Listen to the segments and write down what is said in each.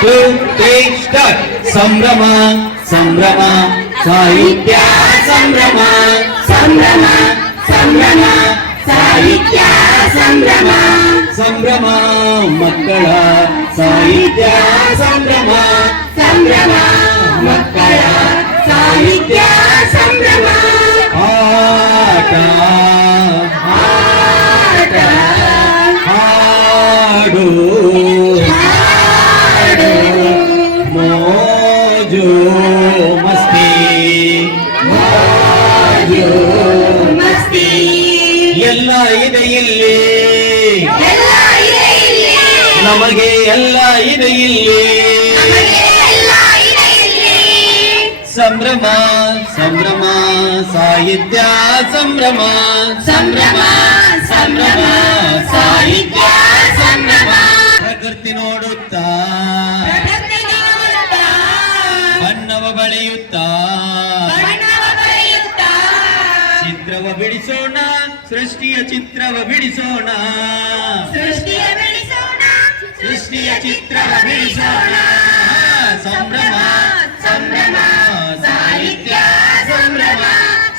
To three start ಸಂಭ್ರಮ ಸಂಭ್ರಮ ಸಾಹಿತ್ಯ ಸಂಭ್ರಮ ಸಂಭ್ರಮ ಸಂಭ್ರಮ ಸಾಹಿತ್ಯ ಸಂಭ್ರಮ ಸಂಭ್ರಮ ಮಕ್ಕಳ ಸಾಹಿತ್ಯ ಸಂಭ್ರಮ ಸಂಭ್ರಮ ಮಕ್ಕಳ ಸಾಹಿತ್ಯ ಸಂಭ್ರಮ ಆಟ ಆಟ ಹಾಡು ಹಾಡು ಎಲ್ಲ ಇದೆ ಇಲ್ಲಿ. ನಮಗೆ ಎಲ್ಲ ಇದೆ ಇಲ್ಲಿ. ಸಂಭ್ರಮ ಸಂಭ್ರಮ ಸಾಹಿತ್ಯ ಸಂಭ್ರಮ ಸಂಭ್ರಮ ಸಂಭ್ರಮ ಸಾಹಿತ್ಯ ಸಂಭ್ರಮ. ಪ್ರಕೃತಿ ನೋಡುತ್ತಾ, ಬಣ್ಣವ ಬಳೆಯುತ್ತಾ. ಸೃಷ್ಟಿಯ ಚಿತ್ರವ ಬಿಡಿಸೋಣ. ಸೃಷ್ಟಿಯ ಬಿಡಿಸೋಣ. ಸೃಷ್ಟಿಯ ಚಿತ್ರವ ಬಿಡಿಸೋಣ. ಸಂಭ್ರಮ ಸಂಭ್ರಮ ಸಾಹಿತ್ಯ ಸಂಭ್ರಮ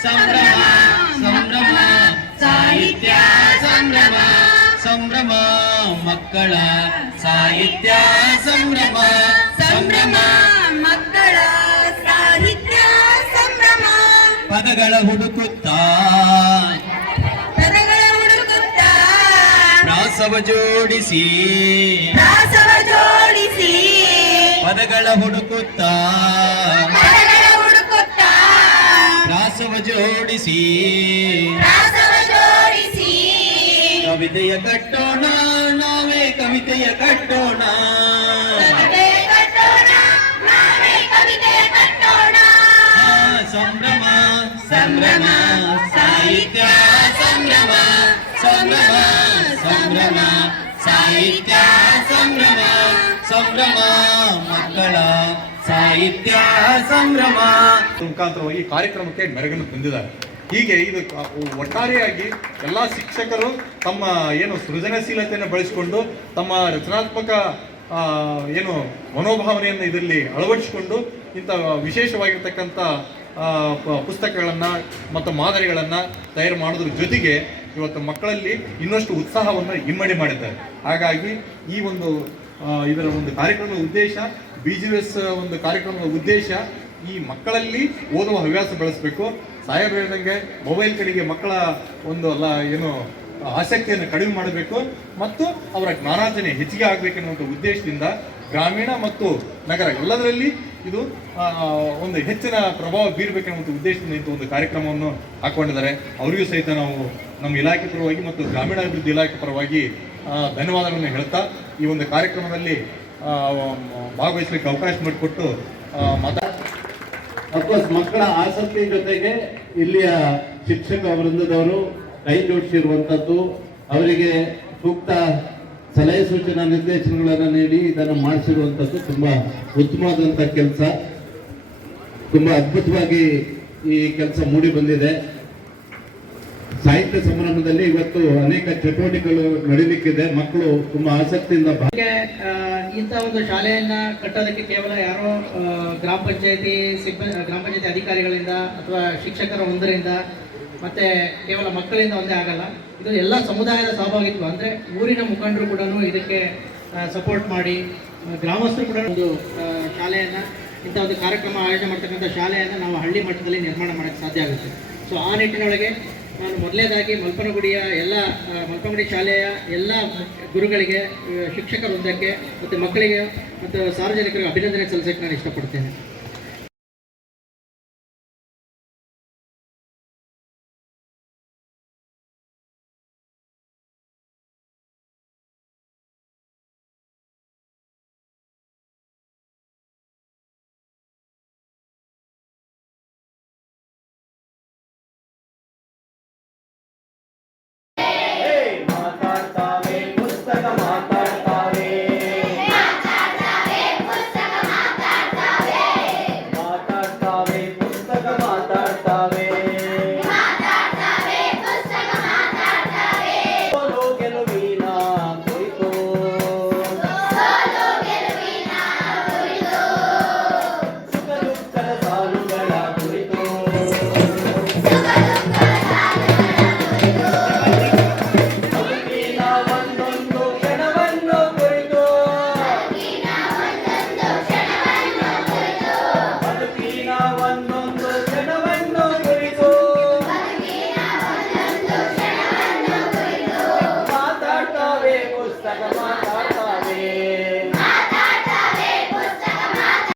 ಸಂಭ್ರಮ ಸಂಭ್ರಮ ಸಾಹಿತ್ಯ ಸಂಭ್ರಮ ಸಂಭ್ರಮ ಮಕ್ಕಳ ಸಾಹಿತ್ಯ ಸಂಭ್ರಮ. ಸಂಭ್ರಮ ಮಕ್ಕಳ ಸಾಹಿತ್ಯ ಸಂಭ್ರಮ. ಪದಗಳ ಹುಡುಕುತ್ತಾ ಪ್ರಾಸವ ಜೋಡಿಸಿ. ದಾಸವ ಜೋಡಿಸಿ. ಪದಗಳ ಹುಡುಕುತ್ತಾ. ಪದಗಳ ಹುಡುಕುತ್ತಾ. ದಾಸವ ಜೋಡಿಸಿ. ದಾಸವ ಜೋಡಿಸಿ. ಕವಿತೆಯ ಕಟ್ಟೋಣ ನಾವೇ ಕವಿತೆಯ ಕಟ್ಟೋಣ. ಸಂಭ್ರಮ ಸಂಭ್ರಮ ಸಾಹಿತ್ಯ ಸಂಭ್ರಮ ಸಂಭ್ರಮ. ಸಂಭ್ರಮ, ಸಾಹಿತ್ಯ ಸಂಭ್ರಮ ಸಂಭ್ರಮ ಮಕ್ಕಳ ಸಾಹಿತ್ಯ ಕಾರ್ಯಕ್ರಮಕ್ಕೆ ಮೆರಗನ್ನು ತಂದಿದ್ದಾರೆ. ಹೀಗೆ ಇದು ಒಟ್ಟಾರೆಯಾಗಿ ಎಲ್ಲ ಶಿಕ್ಷಕರು ತಮ್ಮ ಏನು ಸೃಜನಶೀಲತೆಯನ್ನು ಬಳಸಿಕೊಂಡು, ತಮ್ಮ ರಚನಾತ್ಮಕ ಏನು ಮನೋಭಾವನೆಯನ್ನು ಇದರಲ್ಲಿ ಅಳವಡಿಸಿಕೊಂಡು, ಇಂಥ ವಿಶೇಷವಾಗಿರ್ತಕ್ಕಂಥ ಪುಸ್ತಕಗಳನ್ನು ಮತ್ತು ಮಾದರಿಗಳನ್ನು ತಯಾರು ಮಾಡೋದ್ರ ಜೊತೆಗೆ ಇವತ್ತು ಮಕ್ಕಳಲ್ಲಿ ಇನ್ನಷ್ಟು ಉತ್ಸಾಹವನ್ನು ಇಮ್ಮಡಿ ಮಾಡಿದ್ದಾರೆ. ಹಾಗಾಗಿ ಈ ಒಂದು ಇದರ ಒಂದು ಕಾರ್ಯಕ್ರಮದ ಉದ್ದೇಶ ಬಿ ಜಿ ಎಸ್ ಒಂದು ಕಾರ್ಯಕ್ರಮದ ಉದ್ದೇಶ ಈ ಮಕ್ಕಳಲ್ಲಿ ಓದುವ ಹವ್ಯಾಸ ಬೆಳೆಸಬೇಕು. ಸಾಹೇಬ್ ಹೇಳಿದಂಗೆ ಮೊಬೈಲ್ ಕಡೆಗೆ ಮಕ್ಕಳ ಒಂದು ಅಲ್ಲ, ಏನು, ಆಸಕ್ತಿಯನ್ನು ಕಡಿಮೆ ಮಾಡಬೇಕು ಮತ್ತು ಅವರ ಜ್ಞಾನಾರ್ಜನೆ ಹೆಚ್ಚಿಗೆ ಆಗಬೇಕೆನ್ನುವಂಥ ಉದ್ದೇಶದಿಂದ ಗ್ರಾಮೀಣ ಮತ್ತು ನಗರ ಎಲ್ಲದರಲ್ಲಿ ಇದು ಒಂದು ಹೆಚ್ಚಿನ ಪ್ರಭಾವ ಬೀರಬೇಕೆನ್ನುವಂಥ ಉದ್ದೇಶದಿಂದ ಇಂಥ ಒಂದು ಕಾರ್ಯಕ್ರಮವನ್ನು ಹಾಕೊಂಡಿದ್ದಾರೆ. ಅವರಿಗೂ ಸಹಿತ ನಾವು ನಮ್ಮ ಇಲಾಖೆ ಪರವಾಗಿ ಮತ್ತು ಗ್ರಾಮೀಣಾಭಿವೃದ್ಧಿ ಇಲಾಖೆ ಪರವಾಗಿ ಧನ್ಯವಾದಗಳನ್ನು ಹೇಳ್ತಾ, ಈ ಒಂದು ಕಾರ್ಯಕ್ರಮದಲ್ಲಿ ಭಾಗವಹಿಸಲಿಕ್ಕೆ ಅವಕಾಶ ಮಾಡಿಕೊಟ್ಟು ಮಾತಾ ಅಫ್ಕೋರ್ಸ್ ಮಕ್ಕಳ ಆಸಕ್ತಿ ಜೊತೆಗೆ ಇಲ್ಲಿಯ ಶಿಕ್ಷಕ ವೃಂದದವರು ಕೈ ಜೋಡಿಸಿರುವಂಥದ್ದು ಅವರಿಗೆ ಸೂಕ್ತ ಸಲಹೆ ಸೂಚನಾ ನಿರ್ದೇಶನಗಳನ್ನು ನೀಡಿ ಇದನ್ನು ಮಾಡಿಸಿರುವಂಥದ್ದು ತುಂಬಾ ಉತ್ತಮವಾದಂಥ ಕೆಲಸ. ತುಂಬಾ ಅದ್ಭುತವಾಗಿ ಈ ಕೆಲಸ ಮೂಡಿ ಬಂದಿದೆ. ಸಾಹಿತ್ಯ ಸಂಭ್ರಮದಲ್ಲಿ ಇವತ್ತು ಅನೇಕ ಚಟುವಟಿಕೆಗಳು ನಡೀಲಿಕ್ಕಿದೆ. ಮಕ್ಕಳು ತುಂಬಾ ಆಸಕ್ತಿಯಿಂದ ಇಂಥ ಒಂದು ಶಾಲೆಯನ್ನ ಕಟ್ಟೋದಕ್ಕೆ ಕೇವಲ ಯಾರೋ ಗ್ರಾಮ ಪಂಚಾಯತಿ ಸಿಬ್ಬಂದಿ, ಗ್ರಾಮ ಪಂಚಾಯತಿ ಅಧಿಕಾರಿಗಳಿಂದ ಅಥವಾ ಶಿಕ್ಷಕರ ಒಂದರಿಂದ ಮತ್ತೆ ಕೇವಲ ಮಕ್ಕಳಿಂದ ಒಂದೇ ಆಗಲ್ಲ, ಇದು ಎಲ್ಲ ಸಮುದಾಯದ ಸಹಭಾಗಿತ್ವ. ಅಂದ್ರೆ ಊರಿನ ಮುಖಂಡರು ಕೂಡ ಇದಕ್ಕೆ ಸಪೋರ್ಟ್ ಮಾಡಿ ಗ್ರಾಮಸ್ಥರು ಕೂಡ ಒಂದು ಶಾಲೆಯನ್ನ, ಇಂಥ ಒಂದು ಕಾರ್ಯಕ್ರಮ ಆಯೋಜನೆ ಮಾಡ್ತಕ್ಕಂಥ ಶಾಲೆಯನ್ನು ನಾವು ಹಳ್ಳಿ ಮಟ್ಟದಲ್ಲಿ ನಿರ್ಮಾಣ ಮಾಡೋಕ್ಕೆ ಸಾಧ್ಯ ಆಗುತ್ತೆ. ಸೊ ಆ ನಿಟ್ಟಿನೊಳಗೆ ನಾನು ಮೊದಲನೇದಾಗಿ ಮಲ್ಪನಗುಡಿಯ ಎಲ್ಲ ಮಲ್ಪನಗುಡಿ ಶಾಲೆಯ ಎಲ್ಲ ಗುರುಗಳಿಗೆ ಶಿಕ್ಷಕರ ಶಿಕ್ಷಕ ವೃಂದಕ್ಕೆ ಮತ್ತು ಮಕ್ಕಳಿಗೆ, ಮತ್ತು ಸಾರ್ವಜನಿಕರಿಗೆ ಅಭಿನಂದನೆ ಸಲ್ಲಿಸೋಕ್ಕೆ ನಾನು ಇಷ್ಟಪಡ್ತೇನೆ. sai da mão.